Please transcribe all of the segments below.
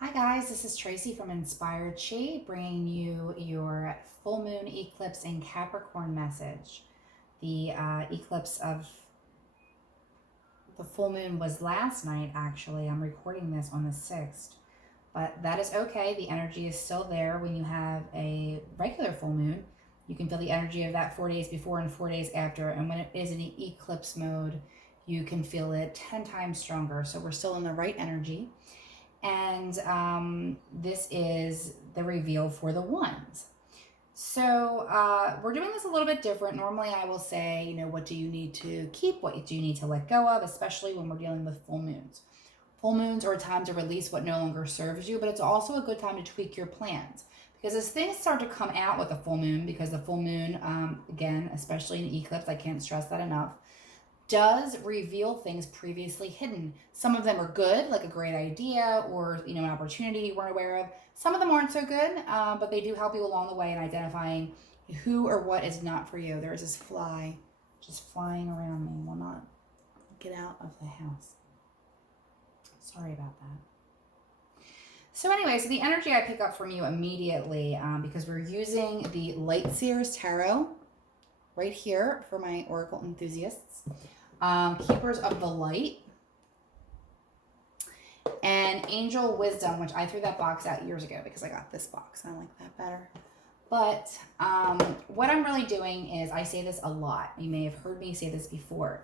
Hi guys, this is Tracy from Inspired Chi, bringing you your full moon eclipse in Capricorn message. The eclipse of the full moon was last night, actually. I'm recording this on the 6th, but that is okay. The energy is still there when you have a regular full moon. You can feel the energy of that 4 days before and 4 days after, and when it is in eclipse mode, you can feel it 10 times stronger. So we're still in the right energy. And this is the reveal for the ones. So we're doing this a little bit different. Normally I will say, what do you need to keep? What do you need to let go of, especially when we're dealing with full moons. Full moons are a time to release what no longer serves you, but it's also a good time to tweak your plans. Because as things start to come out with the full moon, because the full moon, again, especially in eclipse, I can't stress that enough, does reveal things previously hidden. Some of them are good, like a great idea or an opportunity you weren't aware of. Some of them aren't so good, but they do help you along the way in identifying who or what is not for you. There's this fly just flying around me. Will not get out of the house. Sorry about that. So anyway, so the energy I pick up from you immediately, because we're using the Light Seers Tarot right here for my Oracle enthusiasts. Keepers of the Light, and Angel Wisdom, which I threw that box out years ago because I got this box. I like that better. But what I'm really doing is, I say this a lot. You may have heard me say this before.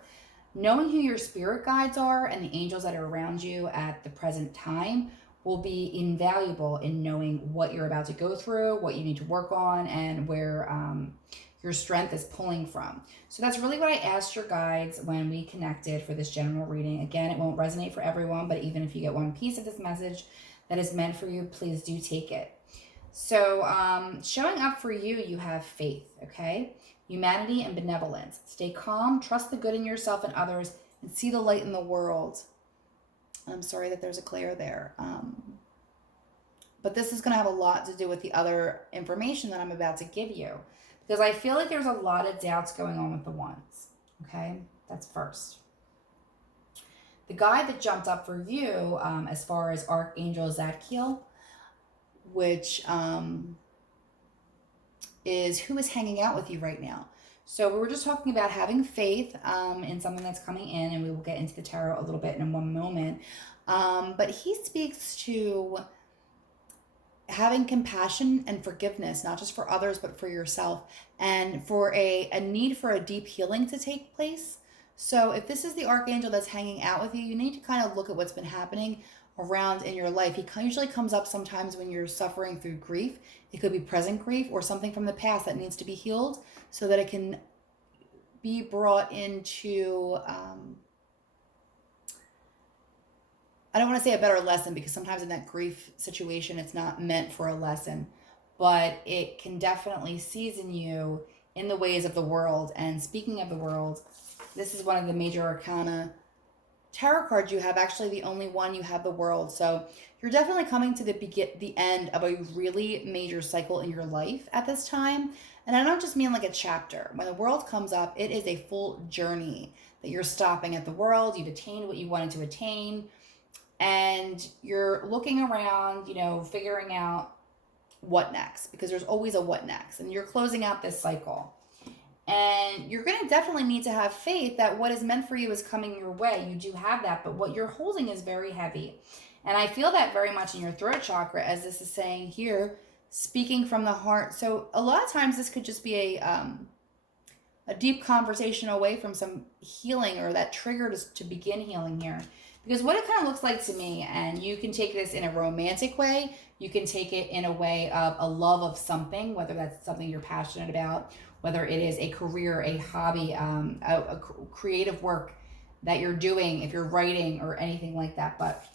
Knowing who your spirit guides are and the angels that are around you at the present time will be invaluable in knowing what you're about to go through, what you need to work on, and where your strength is pulling from. So that's really what I asked your guides when we connected for this general reading. Again, it won't resonate for everyone, but even if you get one piece of this message that is meant for you, please do take it. So showing up for you, you have faith, okay? Humanity and benevolence. Stay calm, trust the good in yourself and others, and see the light in the world. I'm sorry that there's a glare there. But this is going to have a lot to do with the other information that I'm about to give you, because I feel like there's a lot of doubts going on with the ones. Okay, that's first. The guide that jumped up for you, as far as Archangel Zadkiel, which is who is hanging out with you right now. So we were just talking about having faith in something that's coming in, and we will get into the tarot a little bit in one moment. But he speaks to having compassion and forgiveness, not just for others, but for yourself, and for a need for a deep healing to take place. So if this is the Archangel that's hanging out with you, you need to kind of look at what's been happening around in your life. He usually comes up sometimes when you're suffering through grief. It could be present grief or something from the past that needs to be healed so that it can be brought into I don't want to say a better lesson, because sometimes in that grief situation it's not meant for a lesson, but it can definitely season you in the ways of the world. And speaking of the world, this is one of the major arcana tarot cards you have, actually the only one you have, the world. So you're definitely coming to the end of a really major cycle in your life at this time. And I don't just mean like a chapter. When the world comes up, it is a full journey that you're stopping at the world. You've attained what you wanted to attain, and you're looking around, figuring out what next, because there's always a what next, and you're closing out this cycle. And you're going to definitely need to have faith that what is meant for you is coming your way. You do have that, but what you're holding is very heavy. And I feel that very much in your throat chakra, as this is saying here, speaking from the heart. So a lot of times this could just be a deep conversation away from some healing, or that trigger to begin healing here. Because what it kind of looks like to me, and you can take this in a romantic way, you can take it in a way of a love of something, whether that's something you're passionate about, whether it is a career, a hobby, a creative work that you're doing, if you're writing or anything like that. But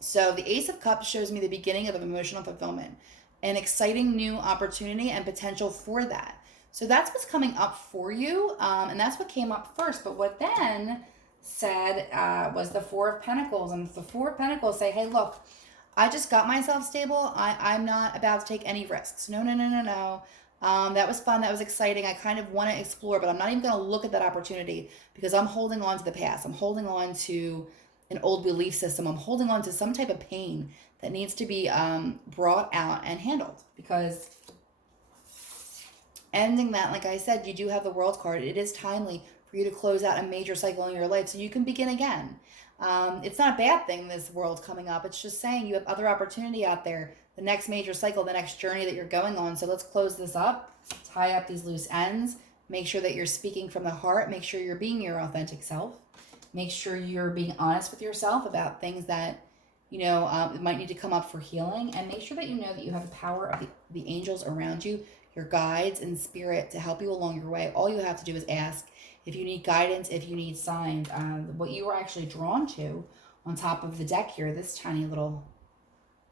so the Ace of Cups shows me the beginning of emotional fulfillment, an exciting new opportunity and potential for that. So that's what's coming up for you, and that's what came up first. But what then said was the Four of Pentacles, and the Four of Pentacles say, hey, look, I just got myself stable. I'm not about to take any risks. No. That was fun. That was exciting. I kind of want to explore, but I'm not even going to look at that opportunity because I'm holding on to the past. I'm holding on to an old belief system. I'm holding on to some type of pain that needs to be brought out and handled, because ending that, like I said, you do have the World card. It is timely for you to close out a major cycle in your life so you can begin again. It's not a bad thing, this World coming up. It's just saying you have other opportunity out there, the next major cycle, the next journey that you're going on. So let's close this up, tie up these loose ends, make sure that you're speaking from the heart, make sure you're being your authentic self, make sure you're being honest with yourself about things that, you know, might need to come up for healing, and make sure that you know that you have the power of the angels around you, your guides and spirit, to help you along your way. All you have to do is ask if you need guidance, if you need signs. What you are actually drawn to on top of the deck here, this tiny little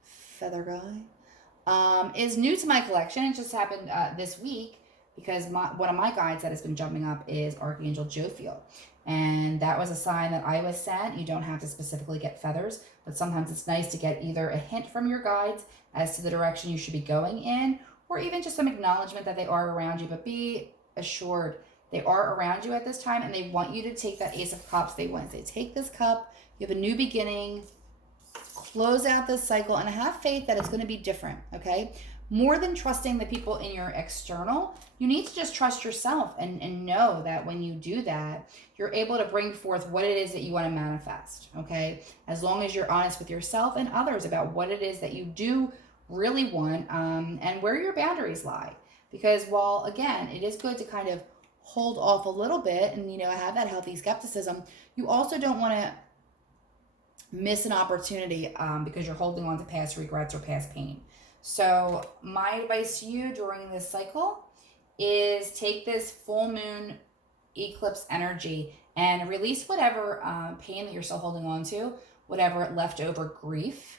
feather guy, is new to my collection. It just happened this week, because one of my guides that has been jumping up is Archangel Jophiel. And that was a sign that I was sent. You don't have to specifically get feathers, but sometimes it's nice to get either a hint from your guides as to the direction you should be going in, or even just some acknowledgement that they are around you. But be assured they are around you at this time, and they want you to take that Ace of Cups. They want to say, take this cup, you have a new beginning, close out this cycle, and have faith that it's going to be different, okay? More than trusting the people in your external, you need to just trust yourself and know that when you do that, you're able to bring forth what it is that you want to manifest, okay? As long as you're honest with yourself and others about what it is that you do really want, and where your boundaries lie. Because while, again, it is good to kind of hold off a little bit and, you know, have that healthy skepticism, you also don't want to miss an opportunity because you're holding on to past regrets or past pain. So my advice to you during this cycle is take this full moon eclipse energy and release whatever pain that you're still holding on to, whatever leftover grief.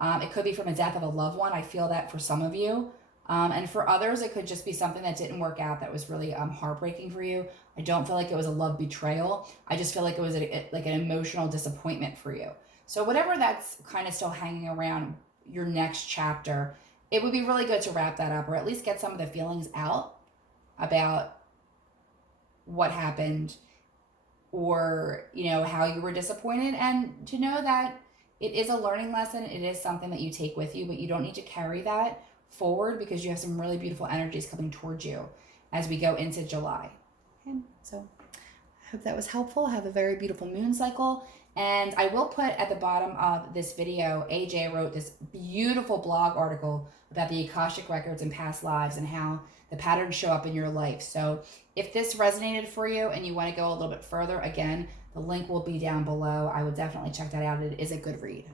It could be from a death of a loved one. I feel that for some of you. And for others, it could just be something that didn't work out that was really heartbreaking for you. I don't feel like it was a love betrayal. I just feel like it was like an emotional disappointment for you. So whatever that's kind of still hanging around your next chapter, it would be really good to wrap that up, or at least get some of the feelings out about what happened, or, you know, how you were disappointed, and to know that it is a learning lesson. It is something that you take with you, but you don't need to carry that forward, because you have some really beautiful energies coming towards you as we go into July. Okay, so I hope that was helpful. Have a very beautiful moon cycle. And I will put at the bottom of this video, AJ wrote this beautiful blog article about the Akashic records and past lives and how the patterns show up in your life. So if this resonated for you and you want to go a little bit further, again, the link will be down below. I would definitely check that out. It is a good read.